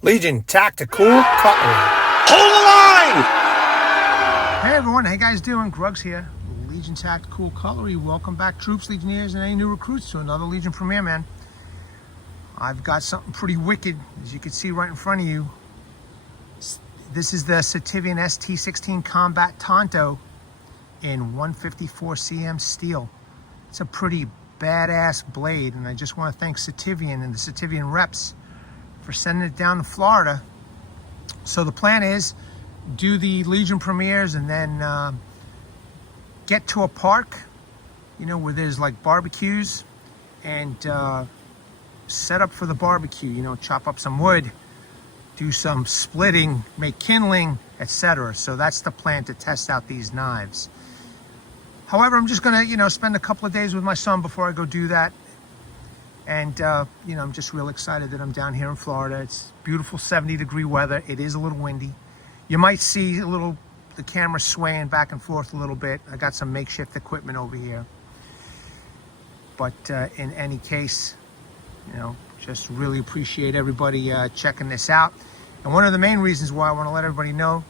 Legion Tactical Cutlery. Hold the line! Hey everyone, how you guys doing? Grugs here, Legion Tactical Cutlery. Welcome back, troops, legionnaires, and any new recruits to another Legion premiere, man. I've got something pretty wicked, as you can see right in front of you. This is the Sitivien ST-16 Combat Tanto in 154 cm steel. It's a pretty badass blade, and I just want to thank Sitivien and the Sitivien reps for sending it down to Florida. So the plan is do the Legion premieres and then get to a park, you know, where there's like barbecues, and set up for the barbecue, you know, chop up some wood, do some splitting, make kindling, etc. So that's the plan, to test out these knives. However, I'm just gonna, you know, spend a couple of days with my son before I go do that. And, you know, I'm just real excited that I'm down here in Florida. It's beautiful 70-degree weather. It is a little windy. You might see the camera swaying back and forth a little bit. I got some makeshift equipment over here. But in any case, you know, just really appreciate everybody checking this out. And one of the main reasons why I want to let everybody know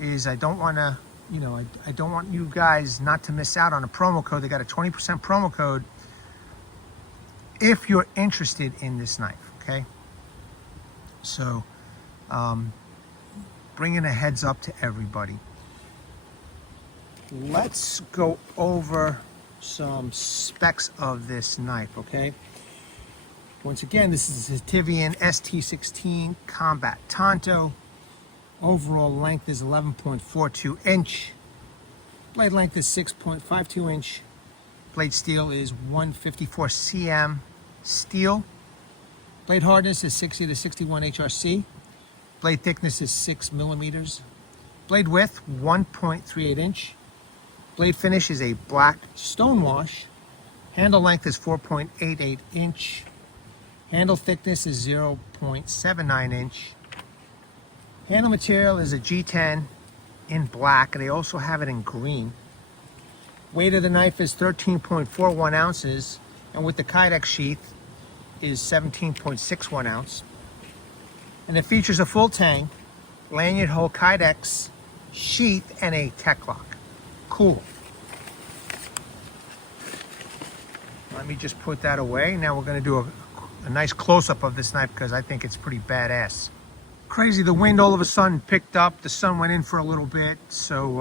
is I don't want to, you know, I don't want you guys not to miss out on a promo code. They got a 20% promo code if you're interested in this knife, okay? So, bringing a heads up to everybody. Let's go over some specs of this knife, okay? Once again, this is a Sitivien ST-16 Combat Tanto. Overall length is 11.42 inch. Blade length is 6.52 inch. Blade steel is 154 cm steel. Blade hardness is 60 to 61 HRC. Blade thickness is 6 millimeters. Blade width 1.38 inch. Blade finish is a black stonewash. Handle length is 4.88 inch. Handle thickness is 0.79 inch. Handle material is a G10 in black, and they also have it in green. Weight of the knife is 13.41 ounces, and with the Kydex Sheath is 17.61 ounce. And it features a full tang, lanyard hole Kydex Sheath, and a TekLoc. Cool. Let me just put that away. Now we're going to do a nice close-up of this knife because I think it's pretty badass. Crazy, the wind all of a sudden picked up. The sun went in for a little bit, so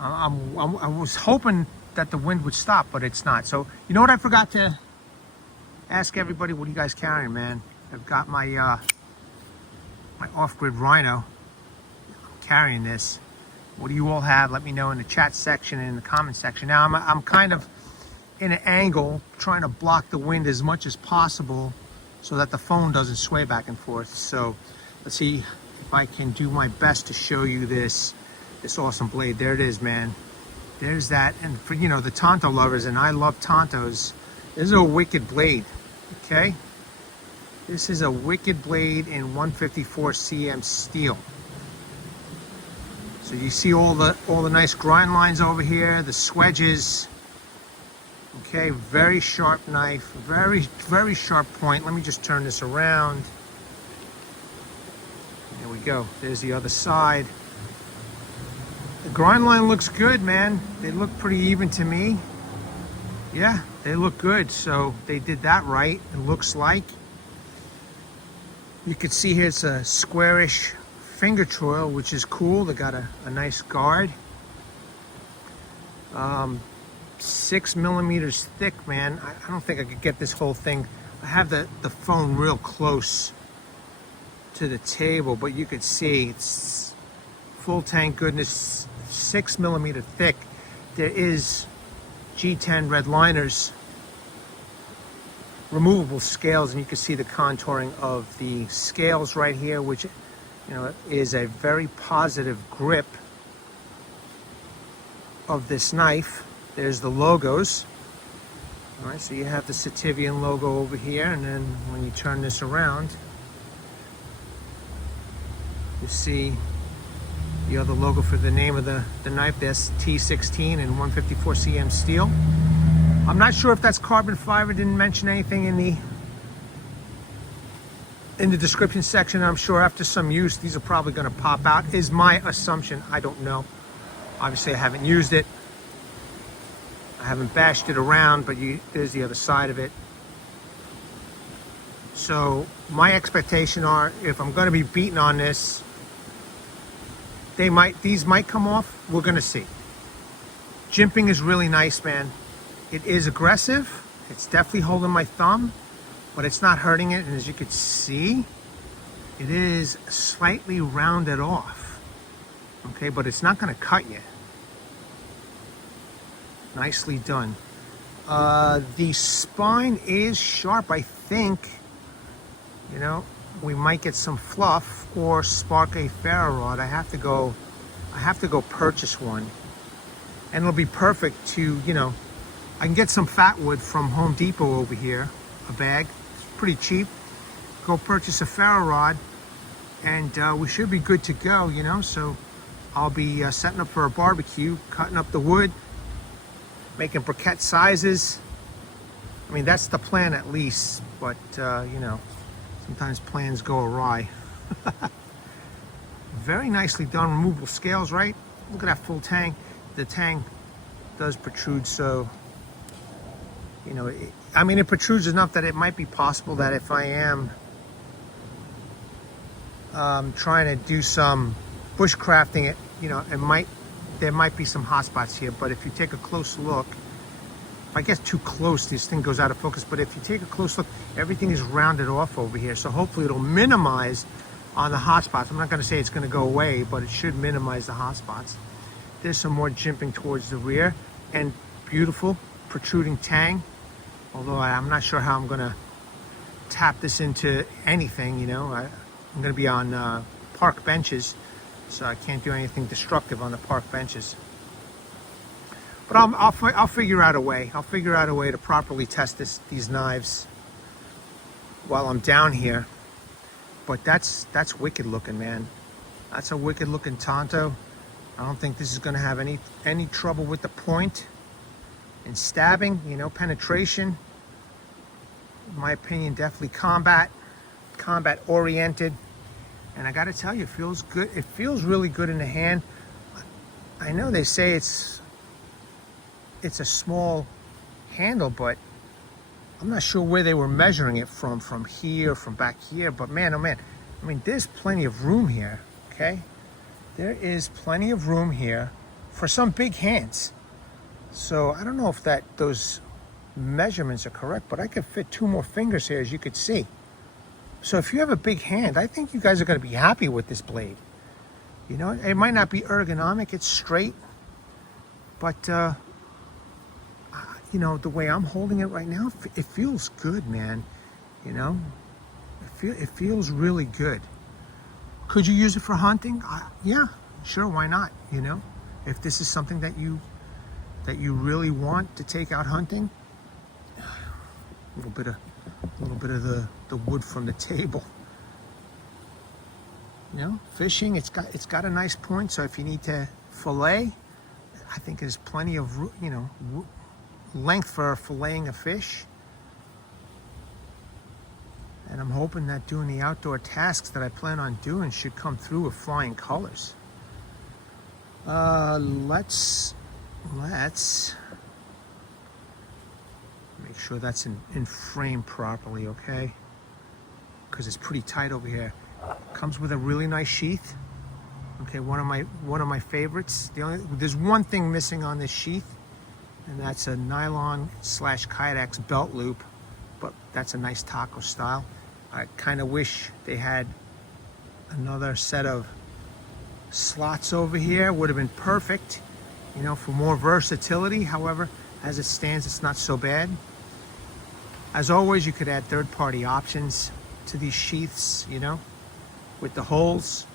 I was hoping that the wind would stop, but it's not. So you know what I forgot to ask everybody? What are you guys carrying, man? I've got my my off-grid Rhino. I'm carrying this. What do you all have? Let me know in the chat section and in the comment section. Now I'm kind of in an angle, trying to block the wind as much as possible so that the phone doesn't sway back and forth. So let's see if I can do my best to show you this awesome blade. There it is, man. There's that. And for, you know, the Tanto lovers, and I love Tantos, this is a wicked blade, okay? This is a wicked blade in 154 cm steel. So you see all the nice grind lines over here, the swedges. Okay, very sharp knife, very, very sharp point. Let me just turn this around. There we go. There's the other side. The grind line looks good, man. They look pretty even to me. Yeah, they look good. So they did that right, it looks like. You can see here it's a squarish finger choil, which is cool. They got a nice guard. 6 millimeters thick, man. I don't think I could get this whole thing. I have the phone real close to the table, but you could see it's full tank goodness, 6 millimeter thick. There is G10 red liners, removable scales, and you can see the contouring of the scales right here, which, you know, is a very positive grip of this knife. There's the logos. All right, so you have the Sitivien logo over here, and then when you turn this around, you see the other logo for the name of the knife. That's ST-16 in 154 cm steel. I'm not sure if that's carbon fiber. Didn't mention anything in in the description section. I'm sure after some use, these are probably going to pop out, is my assumption. I don't know. Obviously, I haven't used it. I haven't bashed it around, but there's the other side of it. So my expectation are, if I'm going to be beating on this, these might come off. We're going to see. Jimping is really nice, man. It is aggressive. It's definitely holding my thumb, but it's not hurting it. And as you can see, it is slightly rounded off. Okay, but it's not going to cut you. Nicely done. The spine is sharp, I think. You know, we might get some fluff or spark a ferro rod. I have to go purchase one. And it'll be perfect to, you know, I can get some fat wood from Home Depot over here, a bag. It's pretty cheap. Go purchase a ferro rod, and we should be good to go, you know. So I'll be setting up for a barbecue, cutting up the wood, making briquette sizes. I mean, that's the plan at least, but you know, sometimes plans go awry. Very nicely done. Removable scales, right? Look at that full tang. The tang does protrude, so, you know, I mean, it protrudes enough that it might be possible that if I am trying to do some bushcrafting, it, you know, there might be some hot spots here. But if you take a close look, if I get too close, this thing goes out of focus. But if you take a close look, everything is rounded off over here. So hopefully it'll minimize on the hot spots. I'm not going to say it's going to go away, but it should minimize the hot spots. There's some more jimping towards the rear, and beautiful protruding tang. Although I'm not sure how I'm going to tap this into anything, you know. I'm going to be on park benches, so I can't do anything destructive on the park benches. But I'll figure out a way. I'll figure out a way to properly test these knives while I'm down here. But that's wicked looking, man. That's a wicked looking Tanto. I don't think this is going to have any trouble with the point and stabbing, you know, penetration. In my opinion, definitely combat oriented. And I got to tell you, it feels good. It feels really good in the hand. I know they say it's a small handle, but I'm not sure where they were measuring it from here, from back here. But man, oh man, I mean, there's plenty of room here, okay? There is plenty of room here for some big hands. So I don't know if those measurements are correct, but I could fit 2 more fingers here, as you could see. So if you have a big hand, I think you guys are going to be happy with this blade. You know, it might not be ergonomic, it's straight, but you know, the way I'm holding it right now, it feels good, man. You know, it feels really good. Could you use it for hunting? Yeah, sure, why not? You know, if this is something that you really want to take out hunting, a little bit of the wood from the table. You know, fishing, it's got a nice point. So if you need to fillet, I think there's plenty of, you know, length for filleting a fish. And I'm hoping that doing the outdoor tasks that I plan on doing should come through with flying colors. Let's make sure that's in frame properly, okay? Because it's pretty tight over here. Comes with a really nice sheath. Okay, one of my favorites. There's one thing missing on this sheath, and that's a nylon / Kydex belt loop, but that's a nice taco style. I kind of wish they had another set of slots over here. Would have been perfect, you know, for more versatility. However, as it stands, it's not so bad. As always, you could add third-party options to these sheaths, you know, with the holes.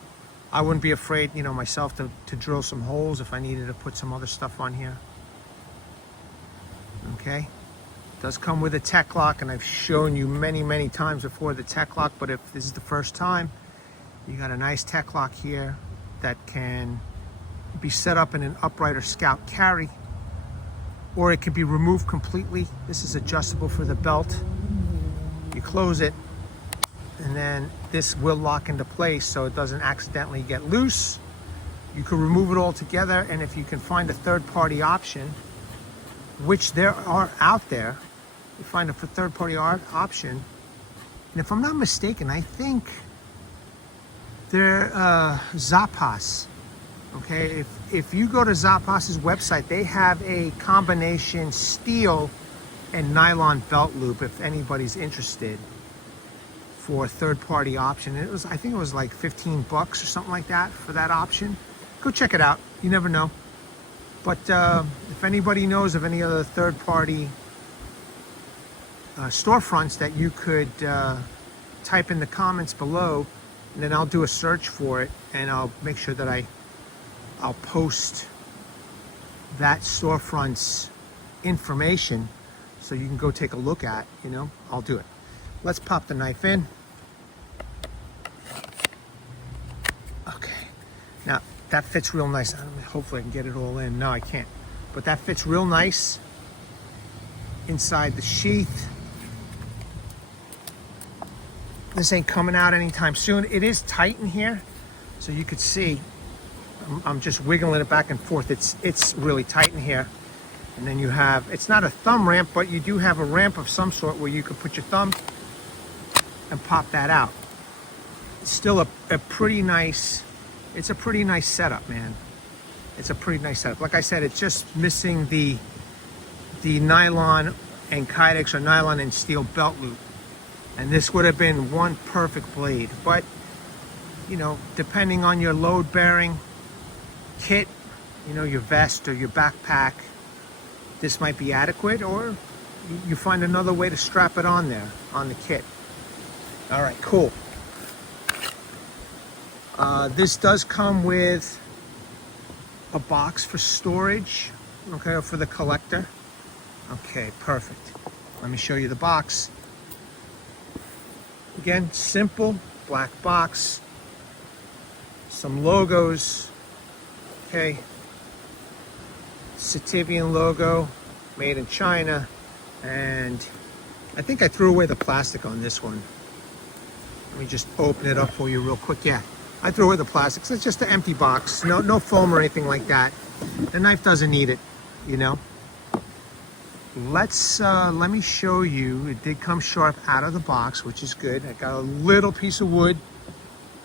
I wouldn't be afraid, you know, myself to drill some holes if I needed to put some other stuff on here. Okay. Does come with a TekLoc, and I've shown you many times before the TekLoc, but if this is the first time, you got a nice TekLoc here that can be set up in an upright or scout carry, or it could be removed completely. This is adjustable for the belt. You close it, and then this will lock into place so it doesn't accidentally get loose. You can remove it all together, and if you can find a third-party option, which there are out there, you find a third-party option, and if I'm not mistaken, I think they're Zappos. Okay, if you go to Zappos's website, they have a combination steel and nylon belt loop if anybody's interested for a third-party option. And I think it was like 15 bucks or something like that for that option. Go check it out. You never know. But if anybody knows of any other third-party storefronts that you could type in the comments below, and then I'll do a search for it, and I'll make sure that I'll post that storefront's information so you can go take a look at, you know, I'll do it. Let's pop the knife in. Okay, now that fits real nice. Hopefully I can get it all in. No, I can't. But that fits real nice inside the sheath. This ain't coming out anytime soon. It is tight in here, so you could see I'm just wiggling it back and forth. It's really tight in here. And then you have, it's not a thumb ramp, but you do have a ramp of some sort where you could put your thumb and pop that out. It's still a pretty nice, it's a pretty nice setup, man. It's a pretty nice setup. Like I said, it's just missing the nylon and Kydex or nylon and steel belt loop. And this would have been one perfect blade. But, you know, depending on your load bearing kit, you know, your vest or your backpack, this might be adequate, or you find another way to strap it on there, on the kit. All right, cool. This does come with a box for storage, okay, or for the collector. Okay, perfect. Let me show you the box. Again, simple black box, some logos, okay, Sitivien logo, made in China, and I think I threw away the plastic on this one. Let me just open it up for you real quick. Yeah, I threw away the plastic. So it's just an empty box, no foam or anything like that. The knife doesn't need it, you know. Let me show you. It did come sharp out of the box, which is good. I got a little piece of wood,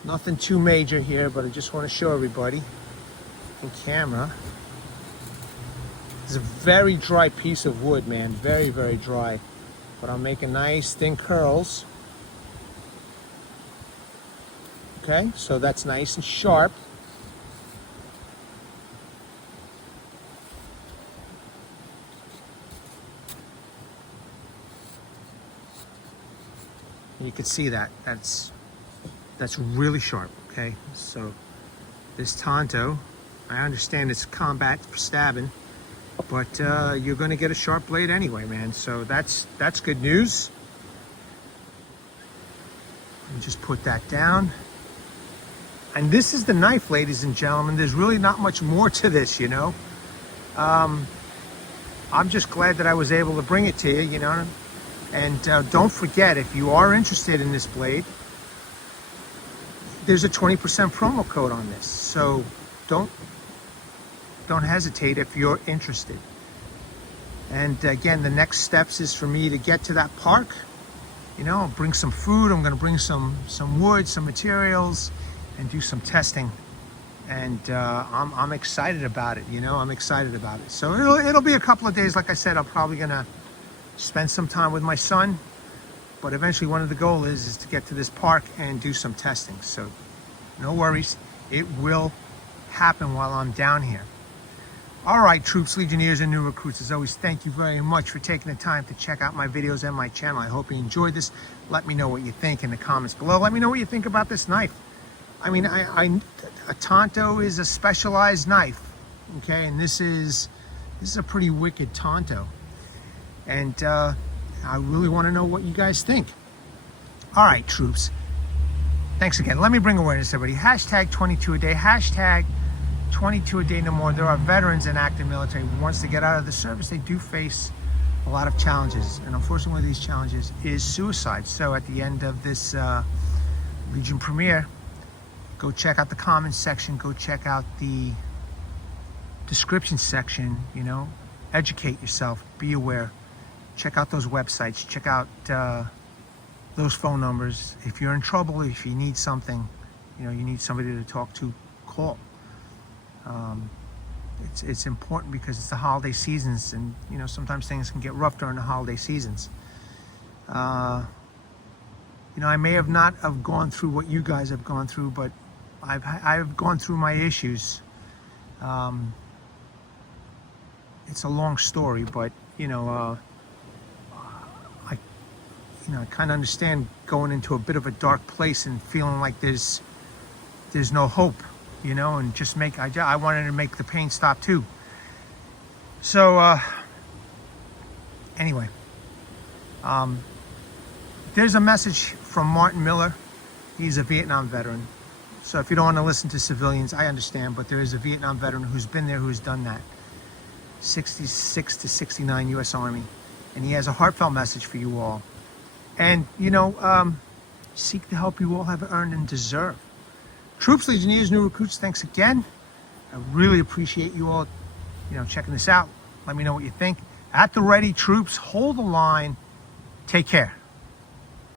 nothing too major here, but I just want to show everybody in camera. It's a very dry piece of wood, man. Very, very dry. But I'm making nice thin curls. Okay, so that's nice and sharp. You can see that. That's really sharp, okay? So this Tanto, I understand it's combat for stabbing, but you're gonna get a sharp blade anyway, man. So that's good news. And just put that down. And this is the knife, ladies and gentlemen. There's really not much more to this, you know. I'm just glad that I was able to bring it to you, you know. And don't forget, if you are interested in this blade, there's a 20% promo code on this. So don't hesitate if you're interested. And again, the next steps is for me to get to that park. You know, I'll bring some food. I'm going to bring some wood, some materials, and do some testing. And I'm excited about it. You know, I'm excited about it. So it'll be a couple of days. Like I said, I'm probably gonna spend some time with my son, but eventually one of the goals is to get to this park and do some testing. So no worries, it will happen while I'm down here. All right, troops, legionnaires, and new recruits, as always, thank you very much for taking the time to check out my videos and my channel. I hope you enjoyed this. Let me know what you think in the comments below. Let me know what you think about this knife. I mean, a Tanto is a specialized knife, okay, and this is a pretty wicked Tanto. And I really want to know what you guys think. All right, troops. Thanks again. Let me bring awareness, everybody. Hashtag 22 a day. Hashtag 22 a day no more. There are veterans in active military who wants to get out of the service. They do face a lot of challenges. And unfortunately, one of these challenges is suicide. So at the end of this Legion Premier, go check out the comments section, go check out the description section, educate yourself, be aware, check out those websites, check out those phone numbers. If you're in trouble, if you need something, you need somebody to talk to, call. It's important because it's the holiday seasons, and sometimes things can get rough during the holiday seasons. I may have not have gone through what you guys have gone through, but I've gone through my issues. It's a long story, but I kind of understand going into a bit of a dark place and feeling like there's no hope, and just I wanted to make the pain stop too. So anyway, there's a message from Martin Miller. He's a Vietnam veteran. So if you don't want to listen to civilians, I understand, but there is a Vietnam veteran who's been there, who's done that. 66 to 69 U.S. Army. And he has a heartfelt message for you all. And, seek the help you all have earned and deserve. Troops, Legionnaires, new recruits, thanks again. I really appreciate you all, checking this out. Let me know what you think. At the ready, troops, hold the line. Take care.